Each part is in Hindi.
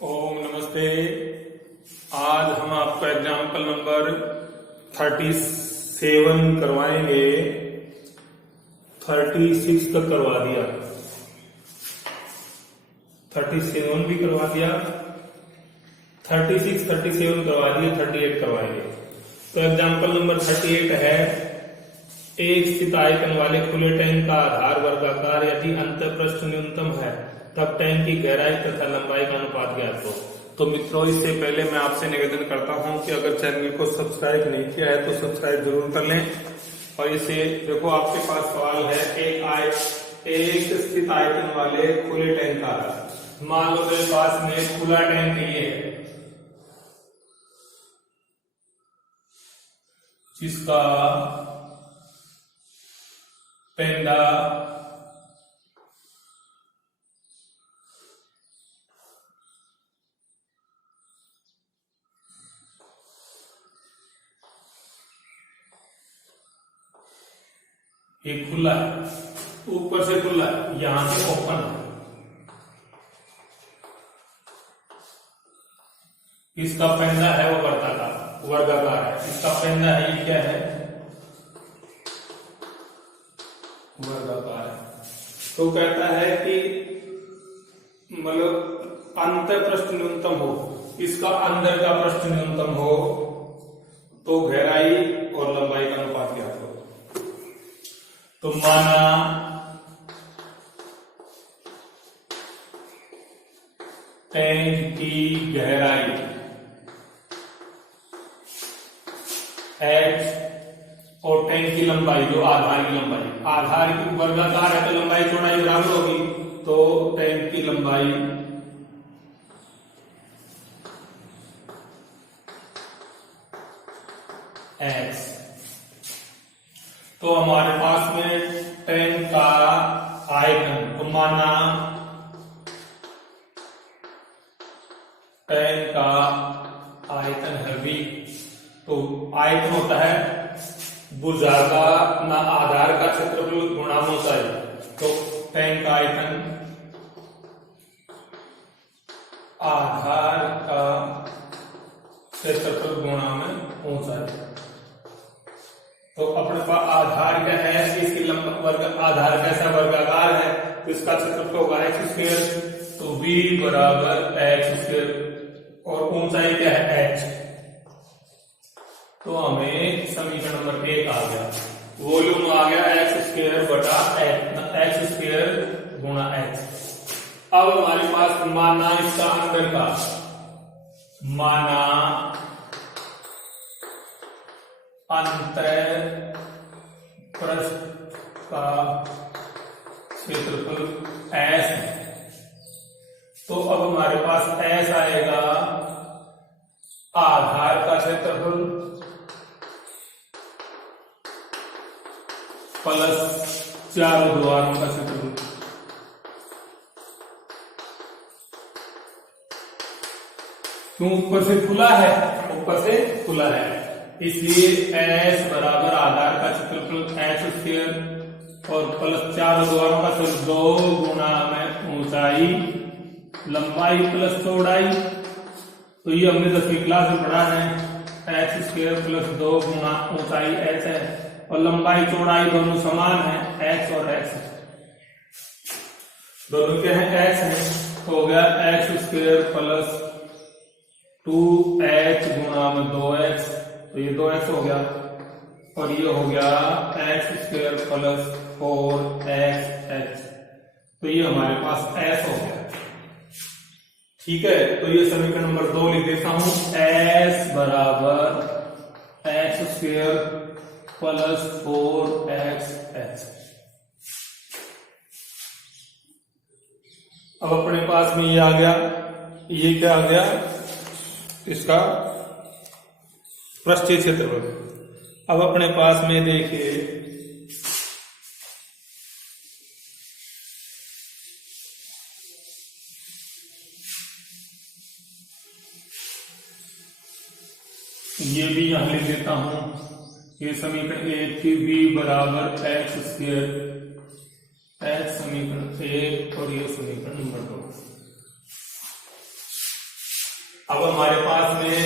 ओम नमस्ते। आज हम आपको एग्जाम्पल नंबर 37 करवाएंगे। 36 तक करवा दिया, 37 भी करवा दिया, 36, 37 करवा दिया, 38 करवाएंगे। तो एग्जाम्पल नंबर 38 है, एक स्थित आयतन वाले खुले टैंक का आधार वर्गाकार यदि अंतःपृष्ठ न्यूनतम है तब टैंक की गहराई तथा लंबाई का अनुपात ज्ञात हो। तो मित्रों, इससे पहले मैं आपसे निवेदन करता हूं कि अगर चैनल को सब्सक्राइब नहीं किया है तो सब्सक्राइब जरूर कर लें। और इसे देखो, आपके पास सवाल है, एक स्थित आयतन वाले खुले टैंक का आधार। मान लो मेरे पास में खुला टैंक ये है जिसका पेंडा ये खुला है, ऊपर से खुला है, यहां से ओपन है। इसका पेंडा है वो वर्गाकार है। इसका पेंडा है, ये क्या है, वर्गाकार है। तो कहता है कि मतलब अंतःपृष्ठ न्यूनतम हो, इसका अंदर का पृष्ठ न्यूनतम हो तो गहराई और लंबाई का अनुपात ज्ञात हो। तो माना टैंक की गहराई h और टैंक की लंबाई, जो आधार की लंबाई, आधार की वर्गाकार है तो लंबाई चौड़ाई बराबर होगी। तो टैंक की लंबाई x। तो हमारे पास में टैंक का आयतन, तो माना टैंक का आयतन है v। तो आयतन होता है भुजा का ना आधार का क्षेत्रफल गुणा ऊंचाई। तो टैंक का आयतन आधार का क्षेत्रफल गुणा में ऊंचाई। तो अपने पास आधार क्या है, इसकी आधार कैसा वर्गाकार है तो इसका क्षेत्रफल होगा एक्स स्क्वायर। तो v बराबर एक्स स्क्वायर और ऊंचाई क्या है h। तो हमें समीकरण नंबर 1 आ गया, वॉल्यूम आ गया एक्स स्क्वायर बटा एक्स स्क्वायर गुणा x। अब हमारे पास माना इसका अंदर का, माना अंतः पृष्ठ का क्षेत्रफल S है। तो अब हमारे पास S आएगा आधार का क्षेत्रफल प्लस चारों द्वारों का क्षेत्रफल। क्यों, ऊपर से खुला है, ऊपर से खुला है, इसलिए S बराबर आधार का क्षेत्रफल एक्स स्क्वायर और प्लस चारों द्वारों का क्षेत्रफल 2 गुणा में ऊंचाई लंबाई प्लस चौड़ाई। तो ये हमने 10वीं क्लास में पढ़ा है, एक्स स्क्वायर प्लस 2 गुणा ऊंचाई h है और लंबाई चौड़ाई दोनों समान है, x और x दोनों क्या है, x है। तो हो गया एक्स स्क्वायर प्लस 2h गुणा में 2x, तो ये 2x हो गया और ये हो गया एक्स स्क्वायर प्लस 4xh। तो ये हमारे पास s हो गया। ठीक है, तो ये समीकरण नंबर 2 लिख देता हूं, s बराबर एक्स स्क्वायर प्लस 4xh। अब अपने पास में ये आ गया, ये क्या आ गया, इसका पृष्ठीय क्षेत्रफल। अब अपने पास में देखिए, ये भी यहां लिख देता हूं, ये समीकरण 1 की v बराबर एक्स स्क्वायर, एक्स समीकरण 1 और ये समीकरण नंबर 2। अब हमारे पास में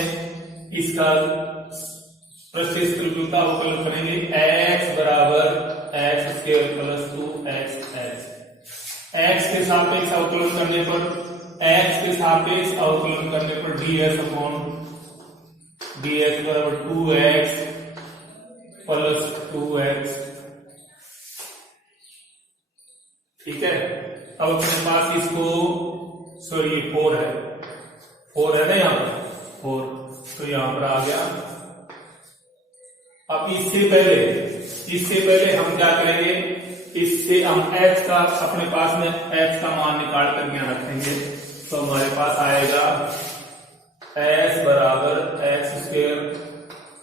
इसका प्रशिष्ट का अवकलन करेंगे x बराबर x square plus 2xx। x के सापेक्ष अवकलन करने पर ds अपॉन dx बराबर 2x प्लस 2x। ठीक है, अब अपने पास इसको सॉरी 4 है ना यहाँ पर 4, तो यहाँ पर आ गया। अब इससे पहले हम क्या करेंगे, इससे हम x का अपने पास में x का मान निकाल कर यहाँ रखेंगे, तो हमारे पास आएगा s बराबर एक्स स्क्वायर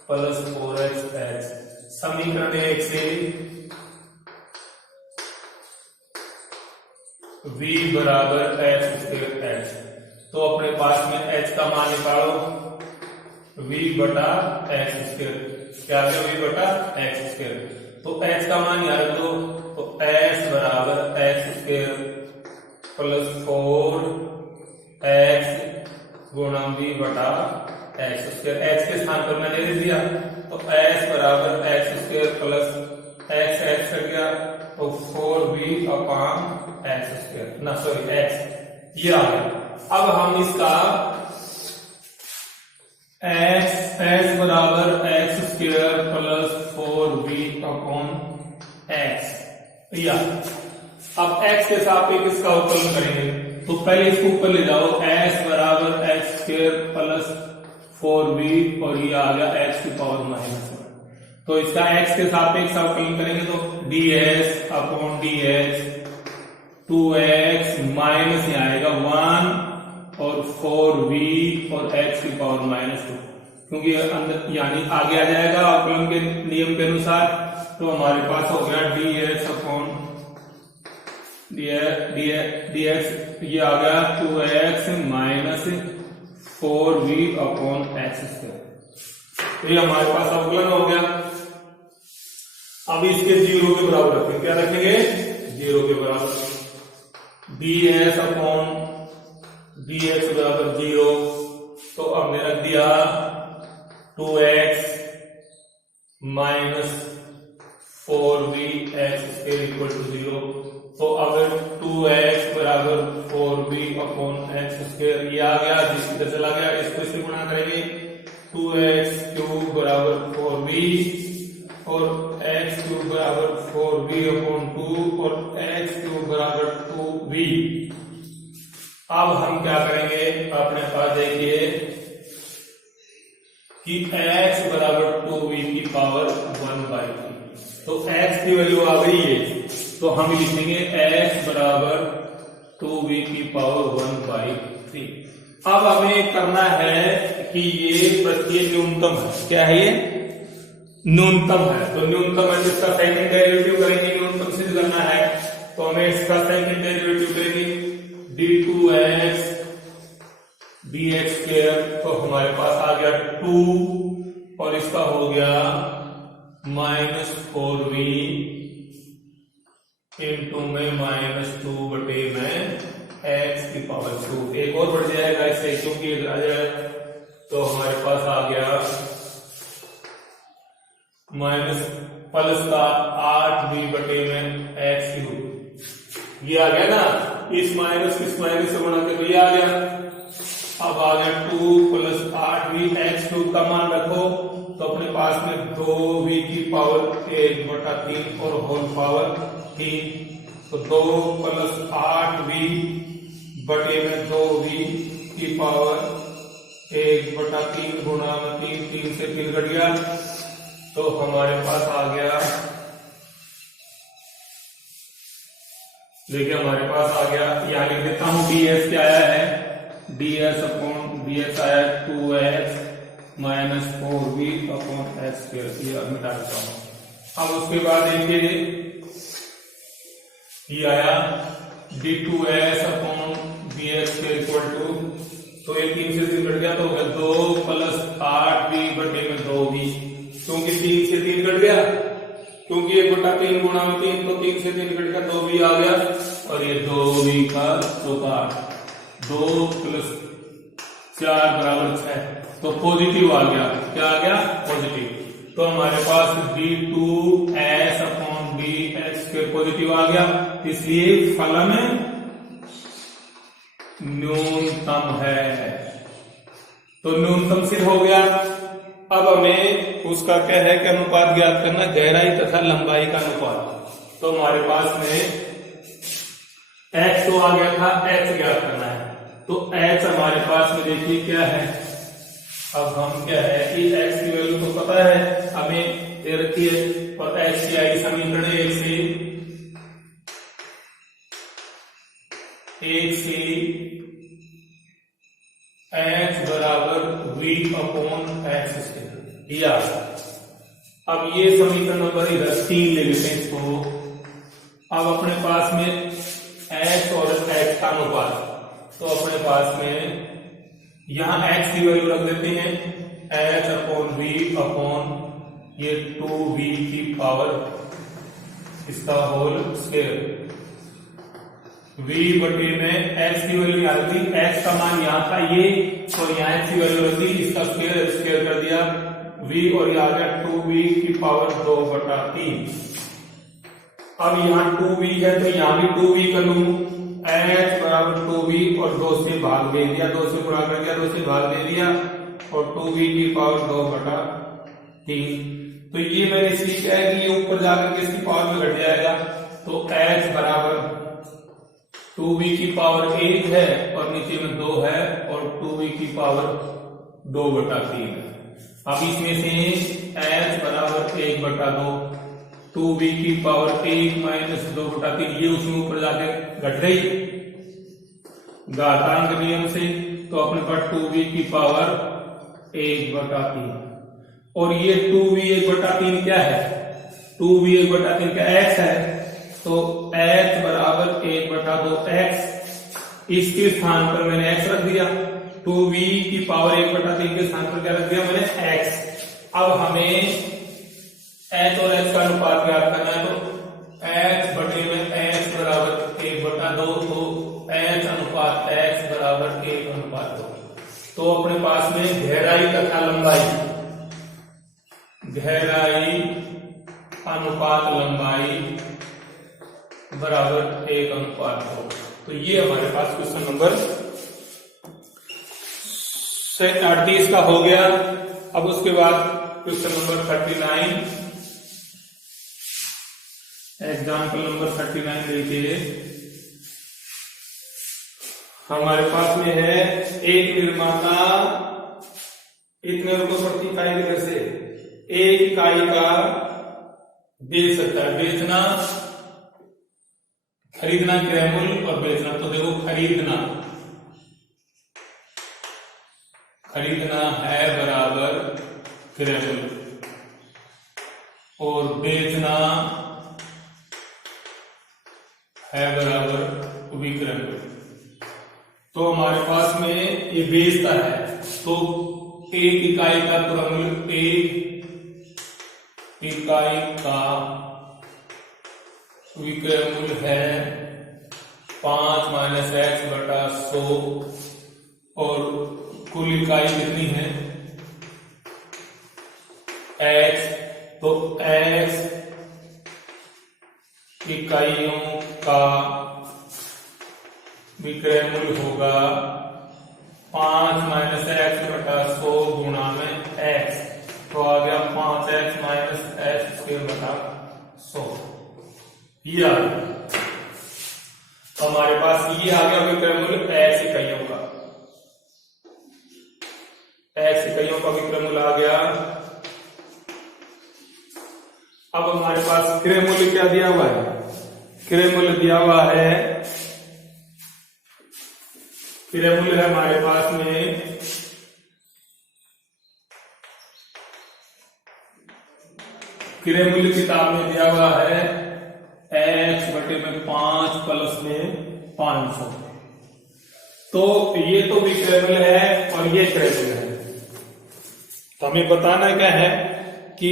प्लस 4xx। समीकरण 1 से v बराबर एक्स स्क्वायर x, तो अपने पास में h का मान निकालो, v बटा एक्स स्क्वायर, क्या आ गया v बटा एक्स स्क्वायर। तो h का मान याद रख दो, तो s बराबर एक्स स्क्वायर प्लस 4x गुणा v बटा एक्स स्क्वायर। h के स्थान पर मैंने लिख दिया, तो s बराबर x square plus x cut गया, तो 4v अपॉन एक्स स्क्वायर ना सॉरी x, ये आ गया। अब हम इसका s बराबर x square plus 4v upon x, या अब x के सापेक्ष इसका अवकलन करेंगे, तो पहले इसको ऊपर ले जाओ, s बराबर एक्स स्क्वायर प्लस 4v और ये आ गया x की पावर -1। तो इसका x के सापेक्ष अवकलन करेंगे, तो ds upon dx 2x minus यहाँ आएगा 1 और 4v और x की पावर -2, क्योंकि अंदर यानी आगे आ जाएगा अवकलन के नियम के अनुसार। तो हमारे पास हो गया dx अपॉन dx, ये आ गया 2x minus 4v upon x square. तो ये हमारे पास अवकलन हो गया। अब इसके 0 के बराबर रखेंगे, क्या रखेंगे 0 के बराबर, ds अपॉन dx बराबर 0, तो हमने रख दिया 2x minus 4v X square equal to 0। तो अगर 2x बराबर 4v अपॉन एक्स स्क्वायर ये आ गया, जिसकी तरह चला गया, इसको इससे गुणा करेंगे, 2x क्यूब बराबर 4v और x क्यूब बराबर 4v अपॉन 2 और x क्यूब बराबर 2v। अब हम क्या करेंगे, अपने पास देखिए कि x बराबर 2v की पावर 1/3, तो x की वैल्यू आ गई है, तो हम लिखेंगे x बराबर 2v की पावर 1/3। अब हमें करना है कि ये प्रत्येक न्यूनतम है, क्या है ये न्यूनतम है, तो न्यूनतम है जिसका सेकंड डेरिवेटिव करेंगे, न्यूनतम सिद्ध करना है, तो हमें इसका सेकंड डेरिवेटिव करेंगे d2x dx स्क्वायर, तो हमारे पास आ गया 2 और इसका हो गया -4v इंटू में -2 बटे में x की पावर 2। एक और बढ़ जाएगा इससे, क्योंकि आ जाएगा, तो हमारे पास आ गया माइनस प्लस का 8v बटे में x क्यूब, ये आ गया ना, इस माइनस से गुणा करके ये आ गया। अब आ गया 2 प्लस 8v x क्यूब का मान रखो, तो अपने पास में 2v की पावर 1/3 और होल पावर 3, तो 2 प्लस 8v बटे में 2v की पावर 1/3 गुणा में 3 से 3 कट गया, तो हमारे पास आ गया, देखिए हमारे पास आ गया, यहाँ लिख देता हूं ds क्या आया है, ds अपॉन dx आया 2x minus 4v upon x square, ये मिटा देता हूं। अब उसके बाद देखिए ये आया d2s अपॉन dx के इक्वल टू, तो ये 3 से 3 कट गया, तो हो गया 2 प्लस 8v बटे में 2v, क्योंकि 3 से 3 कट गया, क्योंकि 1/3 गुणा में 3, तो 3 से 3 कट गया, 2v आ गया, और ये 2v का 2 प्लस 4 बराबर 6, तो पॉजिटिव आ गया। क्या आ गया? पॉजिटिव। तो हमारे पास d2s/dx² पॉजिटिव आ गया, इसलिए फलन न्यूनतम है। तो न्यूनतम सिद्ध हो गया। अब हमें उसका क्या है कि अनुपात ज्ञात करना, गहराई तथा लंबाई का अनुपात। तो हमारे पास में x तो आ गया था, h ज्ञात करना है। तो h हमारे पास में देखिए क्या है, अब हम क्या है कि x की वैल्यू तो पता है हमें दे रखी है, और h की आई समीकरण 1 से h बराबर v/x² दिया। अब ये समीकरण नंबर इधर 3 ले लेते हैं इसको। अब अपने पास में h और h का अनुपात, तो अपने पास में यहां x की वैल्यू रख देते हैं h/v/ ये 2v की पावर इसका होल स्क्वायर। v बटे में x की वैल्यू यहाँ थी, x का मान यहाँ था ये, और यहाँ x की वैल्यू रख दी, इसका स्क्वायर कर दिया v, और ये आ गया 2v की पावर 2/3। अब यहाँ 2v है तो यहाँ भी 2v कर लूं, h बराबर 2v और 2 से भाग दे दिया, 2 से गुणा कर दिया, 2 से भाग दे दिया, और 2v की पावर 2/3। तो ये मैंने सीखा है कि ये ऊपर जाकर के इसकी पावर में घट जाएगा। तो h बराबर 2v की पावर 1 है और नीचे में 2 है, और 2v की पावर 2/3 है। अब इसमें से h बराबर 1/2, 2v की पावर 1 माइनस 2/3, ये उसमें ऊपर जाके घट रही घातांक नियम से, तो अपने पास 2v की पावर 1/3, और ये 2v 1/3 क्या है, 2v 1/3 क्या x है, तो h बराबर 1/2x, इसके स्थान पर मैंने x रख दिया, 2v की पावर 1/3 के स्थान पर क्या रख दिया मैंने, x। अब हमें h और x का अनुपात ज्ञात करना है, तो h बटे में x बराबर 1/2, तो h अनुपात x बराबर 1/2। तो अपने पास में गहराई तथा लंबाई, गहराई अनुपात लंबाई बराबर 1/2। तो ये हमारे पास क्वेश्चन नंबर 38 का हो गया। अब उसके बाद क्वेश्चन नंबर 39, एग्जाम्पल नंबर 39 देखिए। हमारे पास में है, एक निर्माता इतने रुपये प्रति इकाई की दर से 1 इकाई का बेच सकता है। बेचना, खरीदना क्रय मूल्य और बेचना, तो देखो खरीदना है बराबर क्रय मूल्य, और बेचना है बराबर विक्रय मूल्य। तो हमारे पास में ये बेचता है, तो 1 इकाई का क्रय मूल्य, 1 इकाई का विक्रय मूल्य है 5 माइनस x/100, और कुल इकाई कितनी है x, तो x इकाइयों का विक्रय मूल्य होगा 5 माइनस x/100 गुणा में x, तो आ गया 5x माइनस x²/100। ये आ गया हमारे पास, ये आ गया विक्रय मूल्य x इकाइयों का, x इकाइयों का विक्रय मूल्य आ गया। अब हमारे पास क्रय मूल्य क्या दिया हुआ है, क्रय मूल्य दिया हुआ है, क्रय मूल्य है हमारे पास में क्रय मूल्य किताब में दिया हुआ है x बटे में 5 प्लस में 500। तो ये तो विक्रय मूल्य है और ये क्रय मूल्य है। तो हमें बताना क्या है कि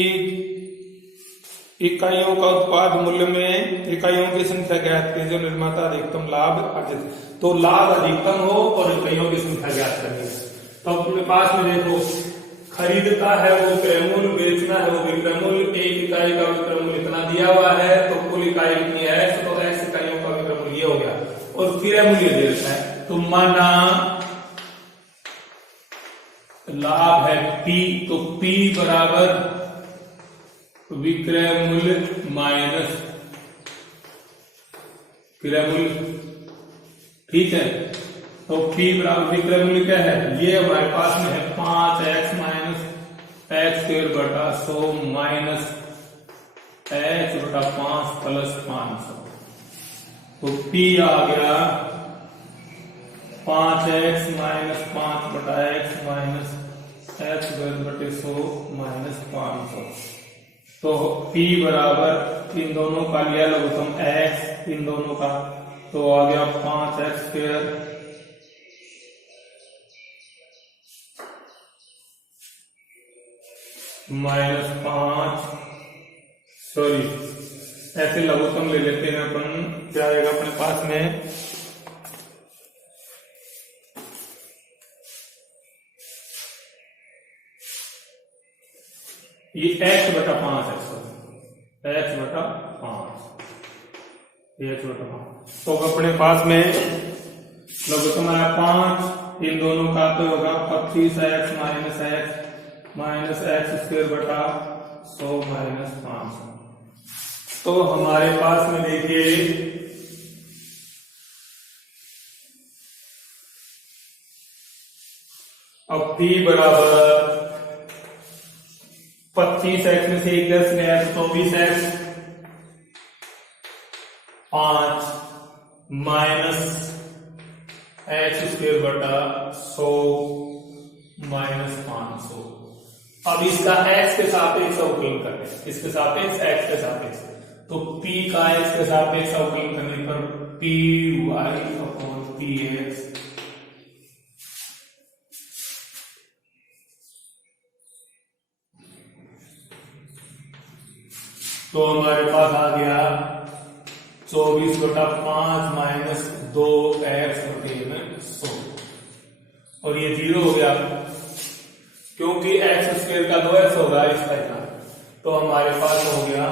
इकाइयों का उत्पाद मूल्य में इकाइयों की संख्या ज्ञात की, जो निर्माता अधिकतम लाभ अर्जित, तो लाभ अधिकतम हो और इकाइयों की संख्या ज्ञात करनी है। तो अपने पास में देखो, खरीदता है वो क्रयमूल्य, बेचना है वो विक्रयमूल्य, एक इकाई का विक्रयमूल्य इतना दिया हुआ है, तो कुल इकाई कितनी है x, तो x इकाइयों का विक्रयमूल्य ये हो गया, और क्रय मूल्य दे रखा है। तो माना लाभ है P, तो P बराबर विक्रय मूल्य माइनस क्रय मूल्य, ठीक है। तो P बराबर विक्रय मूल्य क्या है, ये हमारे पास में है 5x माइनस x स्क्वायर बटा 100 माइनस h बटा 5 प्लस 500। तो P आ गया 5x माइनस 5 बटा x माइनस h स्क्वायर बटे 100 माइनस 500। तो P बराबर इन दोनों का लिया लघुत्तम x, इन दोनों का, तो आ गया 5x स्क्वायर माइनस 5, सॉरी ऐसे लघुत्तम ले लेते हैं अपन, क्या आएगा अपने पास में, ये x बटा 5 है, सॉरी x बटा 5, ये x बटा 5। तो अपने पास में लघुत्तम आया 5, इन दोनों का तो होगा 25x माइनस x स्क्वायर बटा 100 माइनस 500। तो हमारे पास में देखिए अब P बराबर 25x में से 1 10 गया तो 24x 5 माइनस x स्क्वायर बटा 100 माइनस 500। अब इसका x के सापेक्ष अवकलन करते हैं, इसके सापेक्ष x के सापेक्ष, तो P का x के सापेक्ष अवकलन करने पर P Y upon P X, तो हमारे पास आ गया 24 बटा 5 माइनस 2x बटे में 100, और ये 0 हो गया क्योंकि एक्स स्क्वायर का 2x होगा इसका इतना, तो हमारे पास हो गया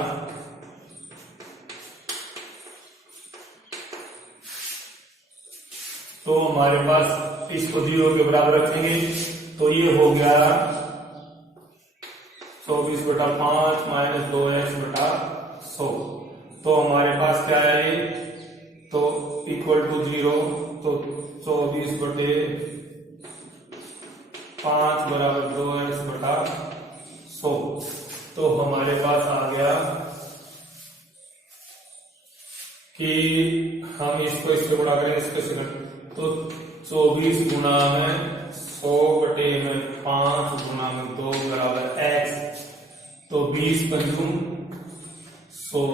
तो हमारे पास इसको 0 के बराबर रखेंगे, तो ये हो गया 24 बटा 5 माइनस 2x बटा 100, तो हमारे पास क्या है, तो इक्वल टू 0, तो 24 बटे 5 बराबर 2x बटा 100, तो हमारे पास आ गया कि हम इसको इससे गुणा करें, इसके सेकंड, तो 24 गुणा में 100 बटे में 5 गुणा में 2 बराबर x, तो 20 पंचुम 100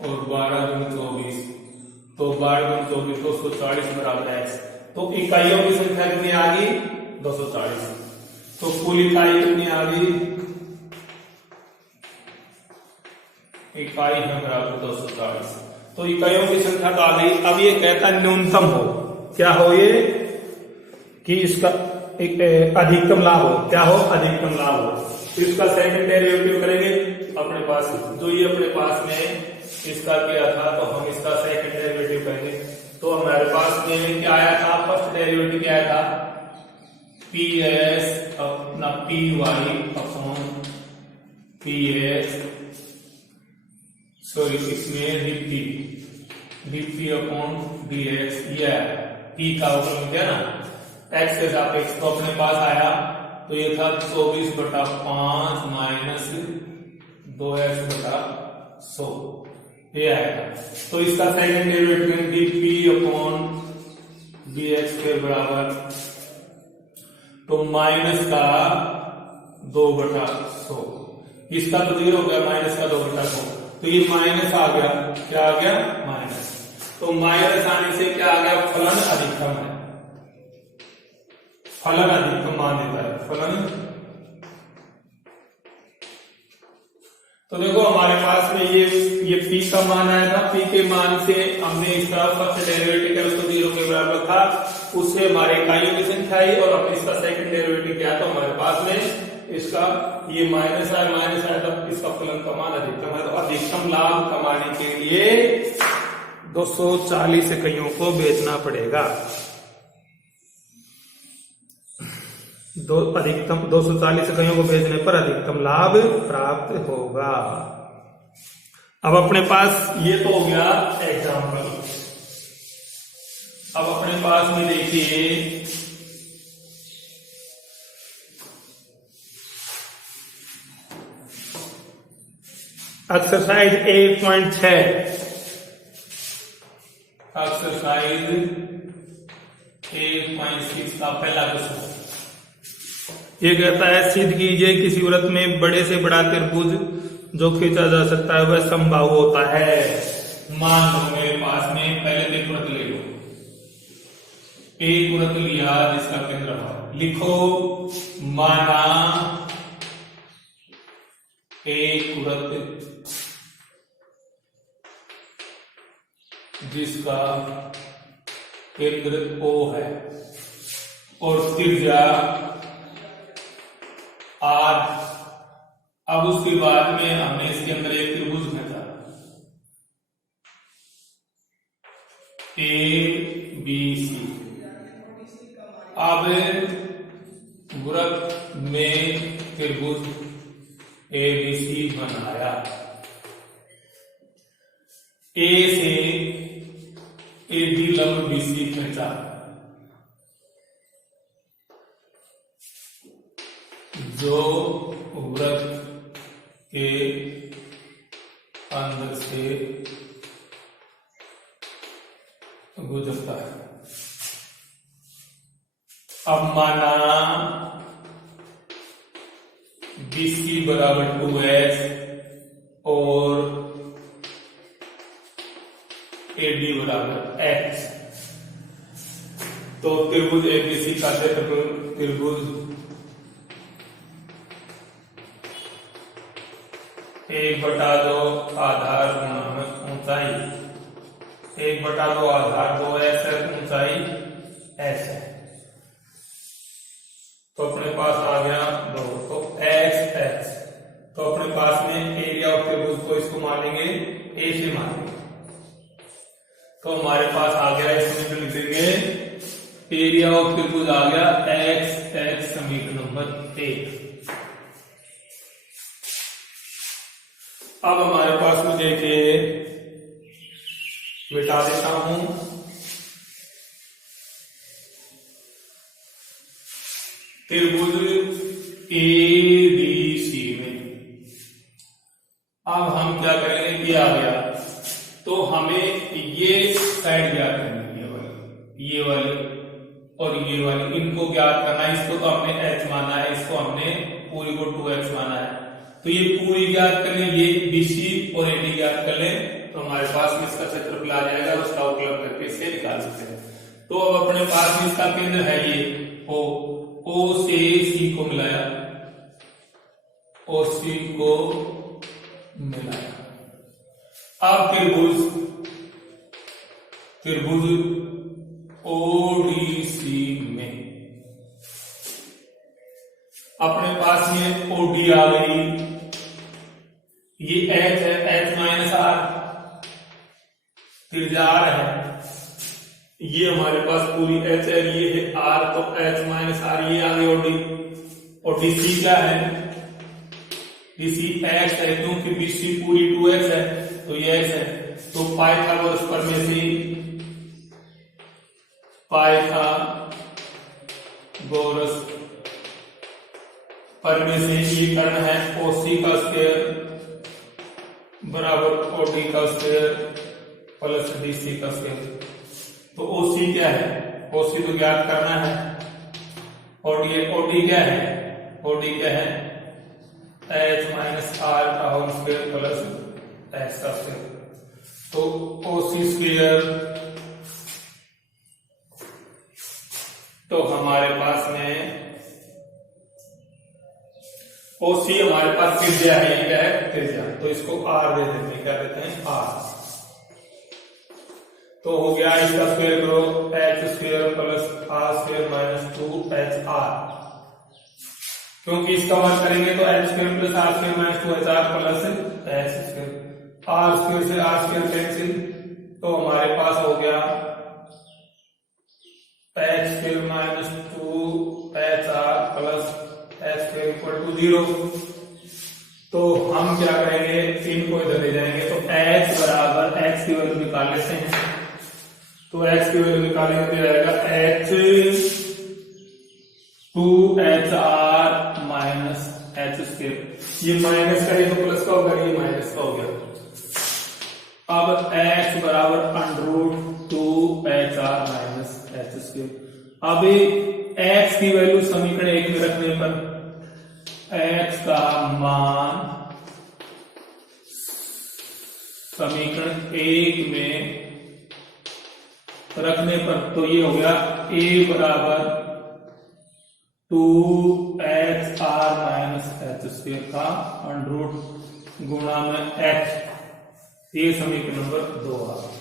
और 12 गुण 24, तो 12 गुण 24 240 बराबर x, तो इकाइयों की संख्या कितनी आ गई 240, तो कुल इकाई कितनी आ गई, इकाई है बराबर 240, तो इकाइयों की संख्या तो आ गई। अब ये कहता न्यूनतम हो, क्या हो ये कि इसका एक अधिकतम लाभ हो, क्या हो अधिकतम लाभ हो, तो इसका सेकंड डेरिवेटिव करेंगे अपने पास, जो ये अपने पास में इसका क्या था, तो हम इसका सेकंड डेरिवेटिव करेंगे, तो हमारे पास में क्या आया था, फर्स्ट डेरिवेटिव क्या आया था, पी एस अपना P Y upon P S, sorry इसमें डीपी अपॉन डी एक्स, ये पी का अवकलन क्या ना एक्स के सापेक्ष, तो अपने पास आया, तो ये था 24 बटा 5 माइनस 2x बटा 100, ये आएगा, तो इसका second derivative DP upon D x के बराबर, तो माइनस का 2 बटा 100, इसका तो 0 हो गया, माइनस का 2 बटा 100, तो ये माइनस आ गया, क्या आ गया माइनस, तो माइनस आने से क्या आ गया, फलन अधिकतम है, फलन अधिकतम मान देता है, फलन तो देखो हमारे पास में ये p का मान आया था, p के मान से हमने इसका फर्स्ट डेरिवेटिव किया, उसको 0 के बराबर रखा, उससे हमारे इकाइयों की संख्या आई और अपने इसका सेकंड डेरिवेटिव किया तो हमारे पास में इसका ये माइनस आया तब इसका फलन का मान अधिकतम है। तो अधिकतम लाभ कमाने के लिए 240 इकाइयों को बेचना पड़ेगा। अधिकतम 240 इकाइयों को बेचने पर अधिकतम लाभ प्राप्त होगा। अब अपने पास ये तो हो गया एग्जाम्पल। अब अपने पास में देखिए एक्सरसाइज 1.6, एक्सरसाइज 1.6 का पहला क्वेश्चन ये कहता है सिद्ध कीजिए किसी वृत्त में बड़े से बड़ा त्रिभुज जो खींचा जा सकता है वह समबाहु होता है। मान लो मेरे पास में पहले एक वृत्त ले लो, एक वृत्त लिया जिसका केंद्र है, लिखो माना एक वृत्त जिसका केंद्र O है और त्रिज्या R। अब उसके बाद में हमने इसके अंदर एक त्रिभुज खींचा ABC। अब वृत्त में त्रिभुज ABC बनाया, A से AD लंब BC खींचा, जो वृत्त के अंदर से गुजरता है। अब माना BC बराबर 2h और AD बराबर x, तो त्रिभुज ABC का क्षेत्रफल त्रिभुज 1/2 आधार गुणा ऊंचाई, 1/2 आधार 2s है, ऊंचाई s है, तो अपने पास आ गया 2, तो x। तो अपने पास में एरिया ऑफ त्रिभुज को इसको मानेंगे a से मानेंगे, तो हमारे पास आ गया इसमें लिख देंगे एरिया ऑफ त्रिभुज आ गया x समीकरण नंबर 1। अब हमारे पास में देखिए मिटा देता हूं, त्रिभुज ABC में अब हम क्या करेंगे, ये आ गया तो हमें ये साइड ज्ञात करनी है, ये वाली और ये वाली, इनको ज्ञात करना है। इसको तो हमने h माना है, इसको हमने पूरी को 2x माना है, तो ये पूरी ज्ञात कर लें, ये BC और AD ज्ञात कर लें, तो हमारे पास में इसका क्षेत्रफल आ जाएगा, उसका उपयोग करके इसे निकाल सकते हैं। तो अब अपने पास में इसका केंद्र है ये O से C को मिलाया, O C को मिलाया। अब त्रिभुज ODC में अपने पास में OD आ गई, ये h है, h माइनस r, त्रिज्या r है, ये हमारे पास पूरी h है, ये है r, तो h माइनस r, ये आ गई OD। और DC क्या है, DC x है, क्योंकि BC पूरी 2x है, तो ये x है, तो पाइथागोरस परमें से ये करना है OC का स्क्वायर बराबर OD का स्क्वायर प्लस DC का स्क्वायर। तो OC क्या है, OC तो ज्ञात करना है, और ये OD क्या है, OD क्या है h माइनस r का होल स्क्वायर प्लस x का स्क्वायर। तो OC स्क्वायर, तो हमारे पास में और सी हमारे पास त्रिज्या है, ये क्या है त्रिज्या, तो इसको आर दे देते हैं, क्या देते हैं आर। तो हो गया इसका स्क्वायर करो H square plus R square minus 2HR, क्योंकि इसका वर्ग करेंगे तो H square plus R square minus 2HR plus H square, R square से आर स्क्वायर कैंसिल, तो हमारे पास हो गया H square minus 2HR plus H square equal to 0। तो हम क्या करेंगे, इनको इधर ले जाएंगे, तो h बराबर x की वैल्यू निकाल लेते हैं, तो x की वैल्यू निकालेंगे तो रहेगा h 2HR minus H square, ये माइनस का तो प्लस का होगा, ये माइनस का हो गया। अब h बराबर under 2HR minus H square. अब x की वैल्यू समीकरण 1 में रखने पर x का मान समीकरण 1 में रखने पर तो ये हो गया a बराबर 2HR माइनस एच स्क्वायर का अंडर गुणा में h, ये समीकरण नंबर 2 आ गया।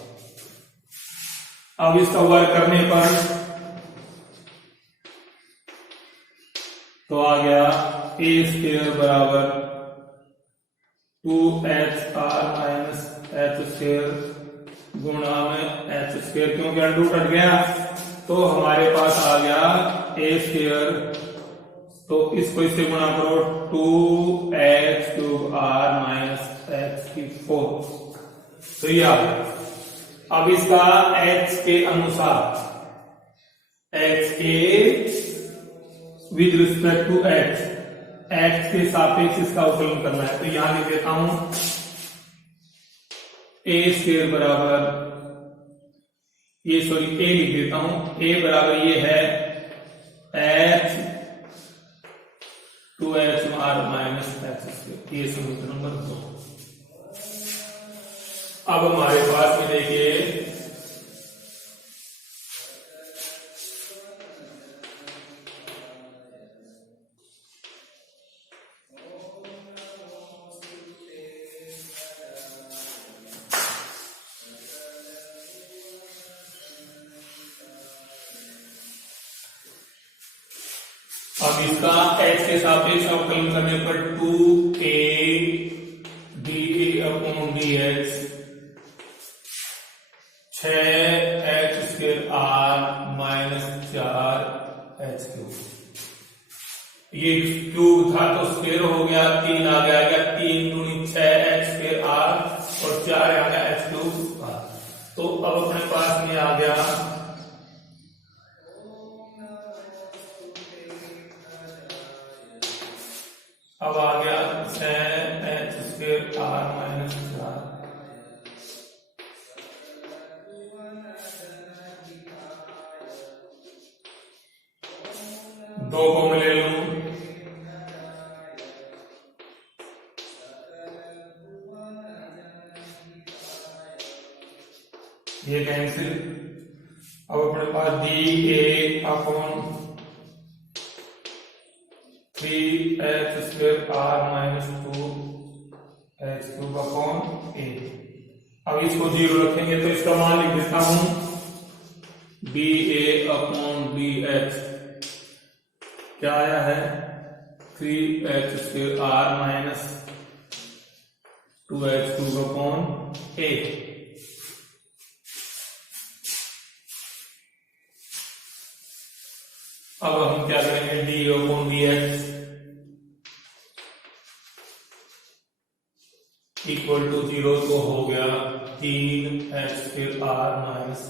अब इसका वर्ग करने पर तो आ गया a स्क्वायर बराबर 2HR माइनस एच स्क्वायर गुणा में एच स्क्वायर, क्योंकि अंडर कट गया तो हमारे पास आ गया a स्क्वायर, तो इसको इससे गुणा करो 2h³ माइनस h⁴, तो ये आ गया। अब इसका h के अनुसार, h के with respect to x, x के सापेक्ष इसका अवकलन करना है, तो यहां लिख देता हूं a स्क्वायर बराबर, ये सॉरी a लिख देता हूं, a बराबर ये है h 2HR minus H square, ये समीकरण नंबर 2। अब हमारे पास में देखिए अब इसका x के सापेक्ष अवकलन करने पर 2a dA/dx 6h² minus 4h³, ये क्यूब था तो स्क्वायर हो गया, 3 आ गया 3 दूनी 6h² और 4 आ गया h³। तो अब अपने पास में आ गया अब आ गया 6h² माइनस 4, दो को मैं ले लूं, ये कैंसिल। अब अपने पास dA/3h² माइनस 2h³/a। अब इसको 0 रखेंगे तो इसका मान लिख देता हूं dA/dx क्या आया है 3h² माइनस 2h³/a। अब हम क्या करेंगे dA/dx इक्वल टू 0, तो हो गया 3h² माइनस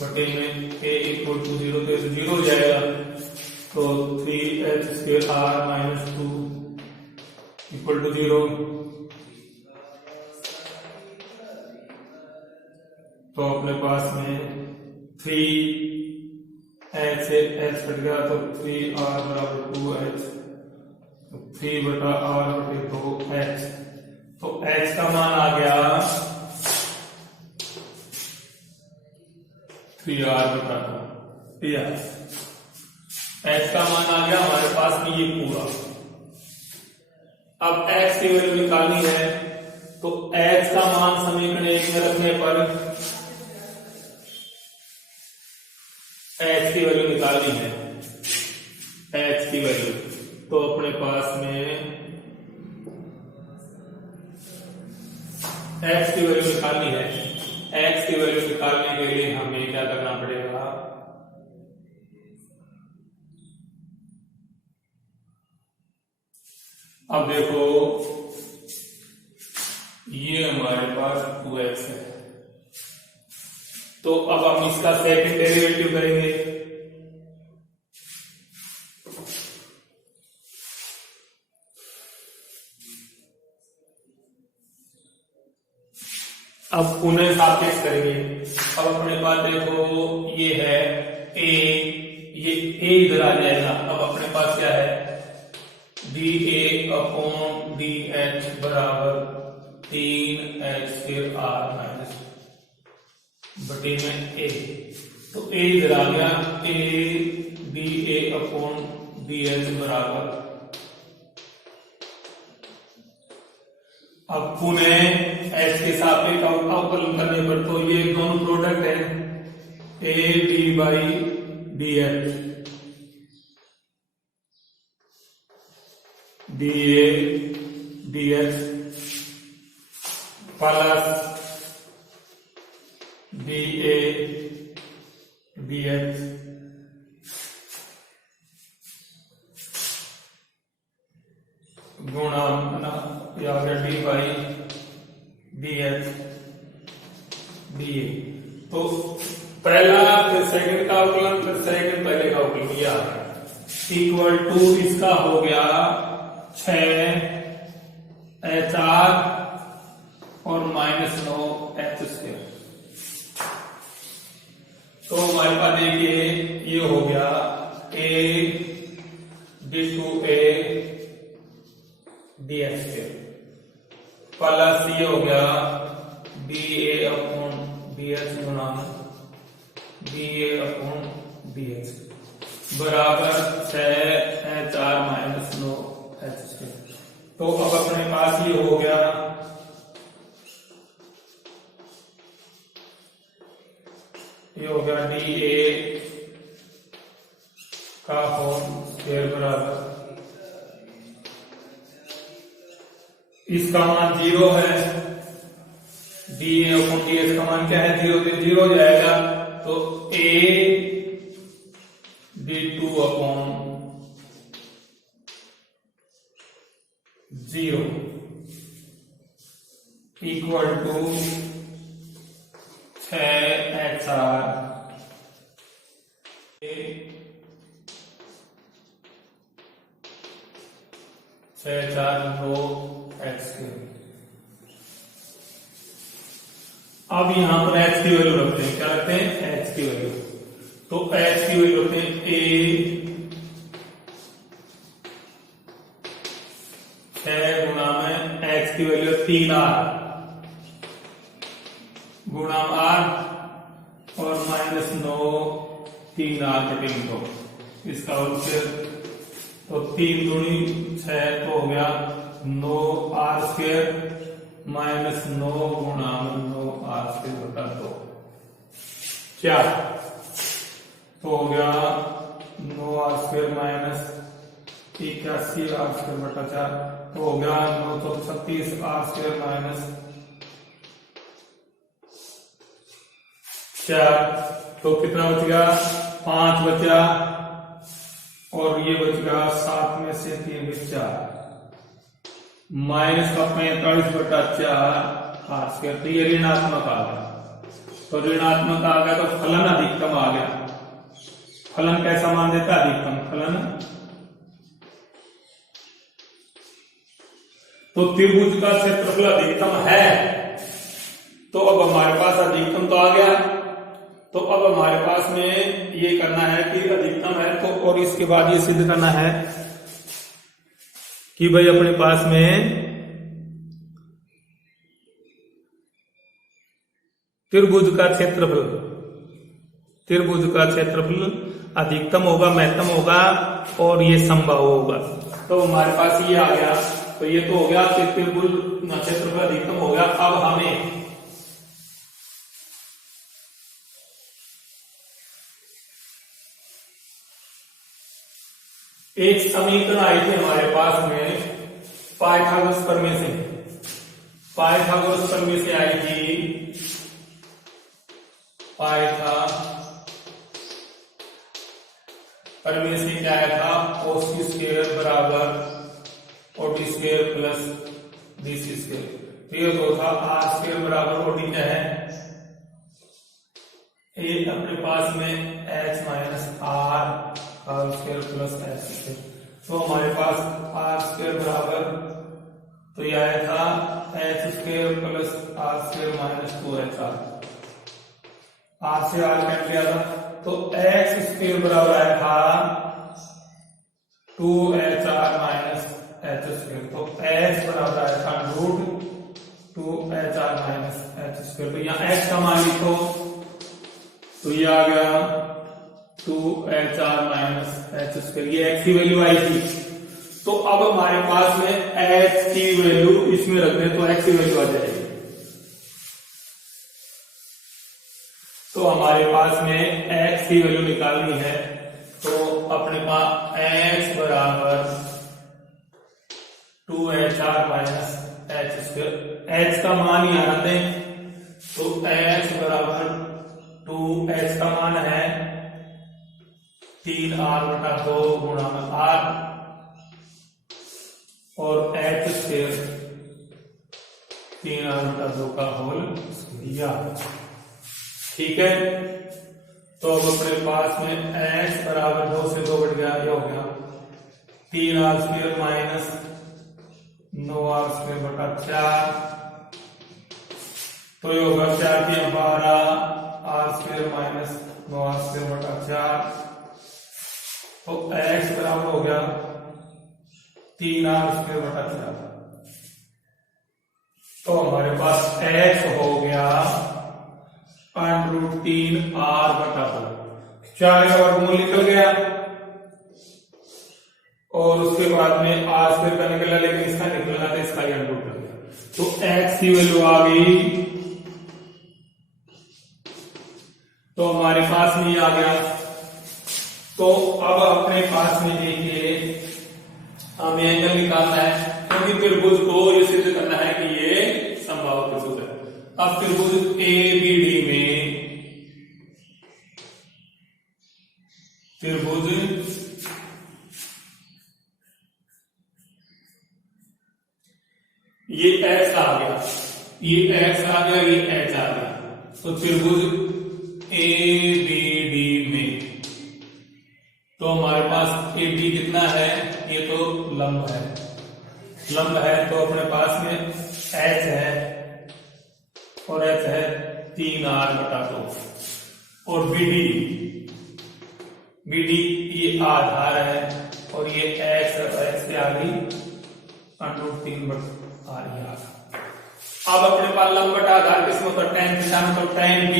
बटे में a इक्वल टू 0, तो 0 जाएगा, तो 3h² माइनस 2 इक्वल टू 0, तो अपने पास में 3h से h कट गया तो 3r बराबर 2h, 3/r बटे 2h, तो h का मान आ गया 3r/2। h का मान आ गया हमारे पास में ये पूरा, अब x की वैल्यू निकालनी है, तो x का मान समीकरण 1 में रखने पर x की वैल्यू निकालनी है, x की वैल्यू, तो अपने पास में x की वैल्यू निकालनी है। x की वैल्यू निकालने के लिए हमें क्या करना पड़ेगा, अब देखो ये हमारे पास 2x है, तो अब हम इसका सेकंड डेरिवेटिव करेंगे। अब पुनः सापेक्ष करेंगे। अब अपने पास देखो ये है a, ये a इधर आ जाएगा। अब अपने पास क्या है, dA अपॉन dH बराबर 3h² माइनस बटे में a, तो a इधर आ गया, a dA अपॉन dH बराबर, अब पुनः h के सापेक्ष अवकलन करने पर तो ये दोनों प्रोडक्ट है, a d by dh, dA dh plus dA dh गुणा या डी बाई dh dA, तो पहला फिर सेकंड का अवकलन, फिर सेकंड पहले का अवकलन, यह आ गया इक्वल टू, इसका हो गया 6HR और -9h²। तो हमारे पास देखिए ये हो गया a d2a dh² प्लस ये हो गया dA अपॉन dH गुणा dA अपॉन dH बराबर 6HR -9h²। तो अब अपने पास ये हो गया dA का होल स्क्वायर बराबर, इसका मान 0 है, dA अपॉन dH का मान क्या है, 0 पे 0 हो जाएगा, तो a d2 upon 0 equal to 6HR 9h²। अब यहां पर h की वैल्यू रखते हैं, क्या रखते हैं, h की वैल्यू, तो h की वैल्यू रखते हैं a 6 गुणा में x की वैल्यू 3R गुणा R और -9 3R बटे 2, इसका उत्तर तो 3 दूनी 6 तो हो गया 9R² -9 गुणा 9R² बटा 2, क्या तो हो गया 9R² माइनस 81R² बटा 4, तो हो गया 936R² माइनस 4, तो कितना बच गया, 5 बचा और ये बच गया 7 में से 3 में 4 माइनस का 45 बटा 4R², तो ये ऋणात्मक आ गया, तो ऋणात्मक आ गया तो फलन अधिकतम आ गया। फलन कैसा मान देता है, अधिकतम फलन, तो त्रिभुज का क्षेत्रफल अधिकतम है, तो अब हमारे पास अधिकतम तो आ गया, तो अब हमारे पास में ये करना है कि अधिकतम है, तो और इसके बाद ये सिद्ध करना है कि भाई अपने पास में त्रिभुज का क्षेत्रफल अधिकतम होगा, महत्तम होगा और ये समबाहु होगा। तो हमारे पास ये आ गया तो ये तो हो गया क्षेत्रफल अधिकतम हो गया। अब हमें एक समीकरण आई थी हमारे पास में पाइथागोरस प्रमेय से। पाइथागोरस प्रमेय से आई थी प्रमेय से क्या आया था, ओसी स्क्वायर बराबर OD square plus BC square. तो ये तो था आर स्क्वायर बराबर ओडी क्या है, एक अपने पास में H minus R square plus H square. तो हमारे पास आर स्क्वायर बराबर, तो ये आया था H square plus R square minus 2HR। R से आर कैंसिल किया था, तो एक्स स्क्वायर बराबर आया था 2HR माइनस एच स्क्वायर। तो एक्स बराबर आया था √2HR माइनस एच स्क्वायर। तो यहाँ एक्स का मान लिखो, तो ये आ गया 2HR माइनस एच स्क्वायर। ये एक्स की वैल्यू आई थी। तो अब हमारे पास में एक्स की वैल्यू इसमें रख दें तो एक्स की वैल्यू आ जाएगी। तो हमारे पास में एक्स की वैल्यू निकालनी है, तो अपने पास एक्स बराबर 2HR minus H square. H का मान यहाँ रख दें, तो एक्स बराबर 2h का मान है 3R/2 गुणा R और एच स्क्वायर 3R/2 का होल स्क्वायर। ठीक है, तो अब अपने पास में x बराबर 2 से 2 बढ़ गया, ये हो गया 3R square minus 9R square बटा 4। तो ये होगा 4 की 12 R square minus 9R square बटा 4। तो x बराबर हो गया 3R स्क्वायर बटा 4। तो हमारे पास x हो गया √3R/2। 4 का वर्गमूल निकल गया और उसके बाद में R स्क्वायर का निकला, लेकिन इसका निकलना था, इसका ही √ कर दिया। तो x की वैल्यू आ गई, तो हमारे पास में ये आ गया। तो अब अपने पास में देखिए हमें एंगल निकालना है, क्योंकि त्रिभुज को ये सिद्ध करना है कि ये समबाहु त्रिभुज है। अब त्रिभुज ABD में त्रिभुज ये x आ गया, ये x आ गया, ये h आ गया। तो त्रिभुज ABD में तो हमारे पास AB कितना है, ये तो लंब है, लंब है। तो अपने पास में h है और h है 3R/2 और BD ये आधार है और ये x से आ गई √3R ये आ गया। अब अपने पास लंब बटा आधार किसमें होता है, tan थीटा में, तो tan B,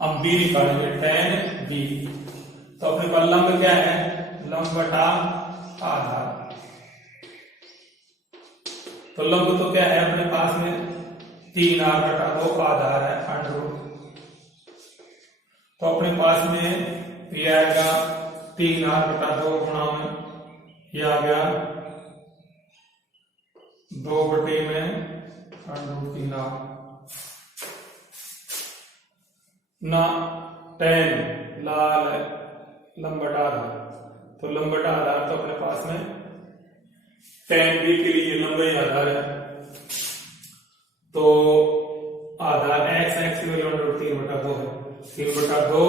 हम B निकालेंगे tan B। तो अपने पास लंब क्या है, लंब बटा आधार। तो लंब तो क्या है अपने पास में 3R/2, आधार है √। तो अपने पास में ये आएगा 3R/2 गुणा में ये आ गया 2/में √3R ना tan लाल लंब बटा आधार। तो लंब बटा आधार, तो अपने पास में tan B के लिए लंब ही आधार है। तो आधार x की वैल्यू √3/2 है, 3/2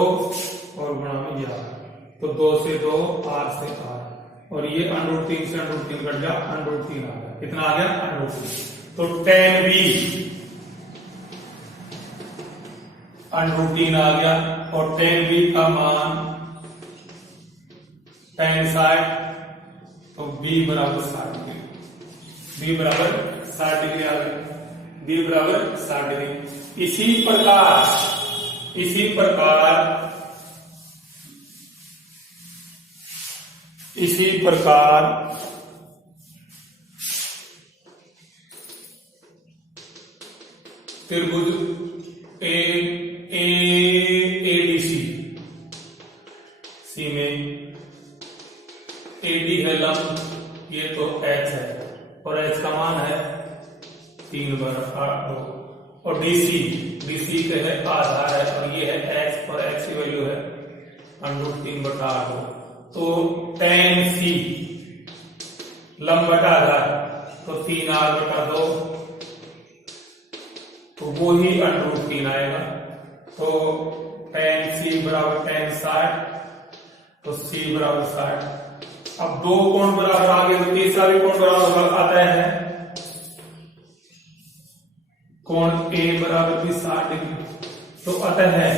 और गुणा में ये आधार। तो 2 से 2 R से R और ये √3 से √3 कट गया, √3 आ गया। कितना आ गया, √3। तो tan B √3 आ गया और tan B का मान tan 60, तो B बराबर 60 डिग्री, B बराबर 60 डिग्री आ गया, B बराबर 60 डिग्री। इसी प्रकार त्रिभुज एडीसी, सी में एडी है लंब, ये तो एच है और एच का मान है 3/8 और डीसी का है आधार है और ये है एच और एच की वैल्यू है √3/8। तो tan सी लंब बटा आधार तो 3r/2, तो वो ही √3 आएगा। तो tan सी बराबर tan 60, तो सी बराबर 60। अब दो कोण बराबर आ गए तो तीसरा भी कोण बराबर आता है, कोण ए बराबर भी 60 डिग्री। तो अतः है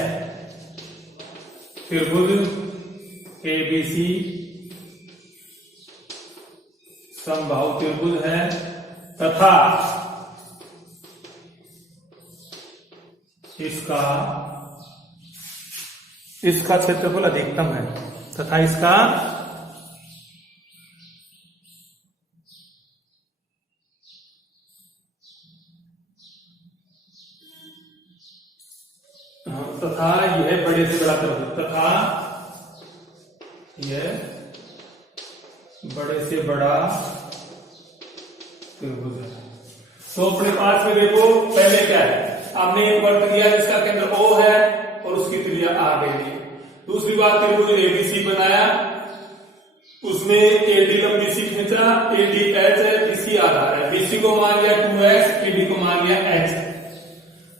त्रिभुज एबीसी समबाहु त्रिभुज है तथा इसका क्षेत्रफल अधिकतम है, तथा इसका तथा यह बड़े से बड़ा त्रिभुज, तथा यह बड़े से बड़ा त्रिभुज है। तो अपने पास में देखो पहले क्या है, आपने एक वर्त लिया जिसका केंद्र O है और उसकी त्रिज्या R ले ली। दूसरी बात त्रिभुज एबीसी बनाया, उसमें एडी लंब BC खींचा, एडी एच है, BC आधार है, BC को मान लिया 2x, एडी को मान लिया h।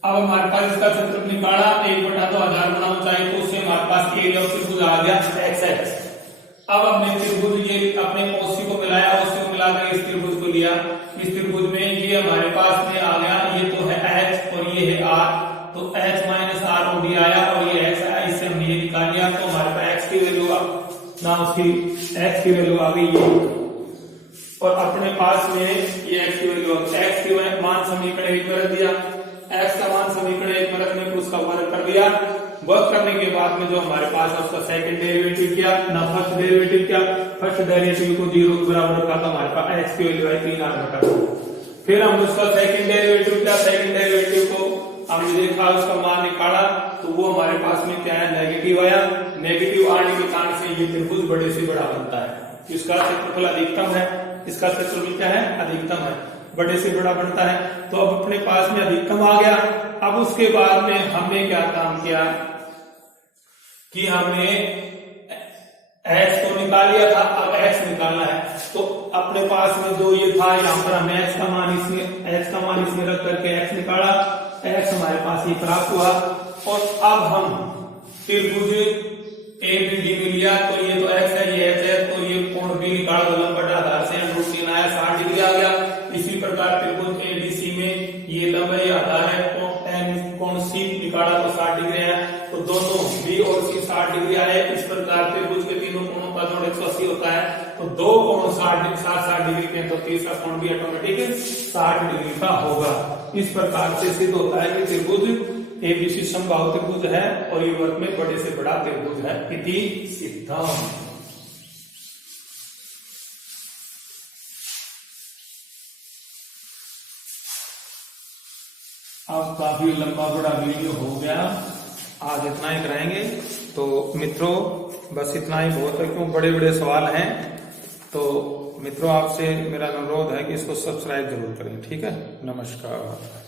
अब हमारे पास इसका क्षेत्रफल निकाला, 1/2 आधार बना ऊंचाई, तो उससे हमारे पास एरिया ऑफ त्रिभुज आ गया xx। अब हमने त्रिभुज ये अपने OC को मिलाया, OC को मिलाकर इस त्रिभुज को लिया, इस त्रिभुज में ये हमारे पास में आ गया, ये तो है h और ये है r, तो h - r OD आया और ये x आया, इससे हमने ये निकाल लिया। तो हमारे पास x की वैल्यू ना उसकी x की वैल्यू आ गई ये, और अपने पास में ये x की वैल्यू, x की मान समीकरण 1 में रख दिया, x का मान समीकरण 1 में रखने पर उसका वर्ग कर दिया। वर्क करने के बाद में जो हमारे पास है उसका सेकंड डेरिवेटिव किया ना फर्स्ट डेरिवेटिव किया, फर्स्ट डेरिवेटिव को 0 के बराबर रखा तो हमारे पास x की वैल्यू है 3r/2। फिर हम उसका सेकंड डेरिवेटिव किया, सेकंड डेरिवेटिव को हमने देखा, उसका मान निकाला, तो वो हमारे पास में क्या है नेगेटिव आया। नेगेटिव आने के कारण से ये त्रिभुज बड़े से बड़ा बनता है, इसका क्षेत्रफल अधिकतम है, इसका क्षेत्रफल क्या है अधिकतम है, बड़े से बड़ा बनता है। तो अब अपने पास में अधिकतम आ गया। अब उसके बाद में हमने क्या काम किया कि हमने x को निकाल लिया था, अब x निकालना है। तो अपने पास में जो ये था यहाँ पर हमने x का मान इसमें रख करके x निकाला, x हमारे पास ये प्राप्त हुआ। और अब हम त्रिभुज ABD में लिया, तो ये तो x है, ये h है, तो ये कोण B निकाला, लंब बटा आधार से √3 आया, 60 डिग्री आ गया। इसी प्रकार त्रिभुज ADC में ये लंब है, ये आधार है, कोण C निकाला तो 60 डिग्री है, तो दोनों B और C 60 डिग्री आए। इस प्रकार त्रिभुज के तीनों कोणों का जोड़ 180 होता है, तो दो कोण 60 डिग्री के, तो तीसरा कोण भी ऑटोमेटिक 60 डिग्री का होगा। इस प्रकार से सिद्ध होता है कि त्रिभुज एबीसी समबाहु त्रिभुज है और ये वर्ग में बड़े से बड़ा त्रिभुज है, इति सिद्धम। अब काफी लंबा बड़ा वीडियो हो गया, आज इतना ही कराएंगे। तो मित्रों बस इतना ही बहुत है, क्यों बड़े बड़े सवाल हैं। तो मित्रों आपसे मेरा अनुरोध है कि इसको सब्सक्राइब जरूर करें, ठीक है। नमस्कार।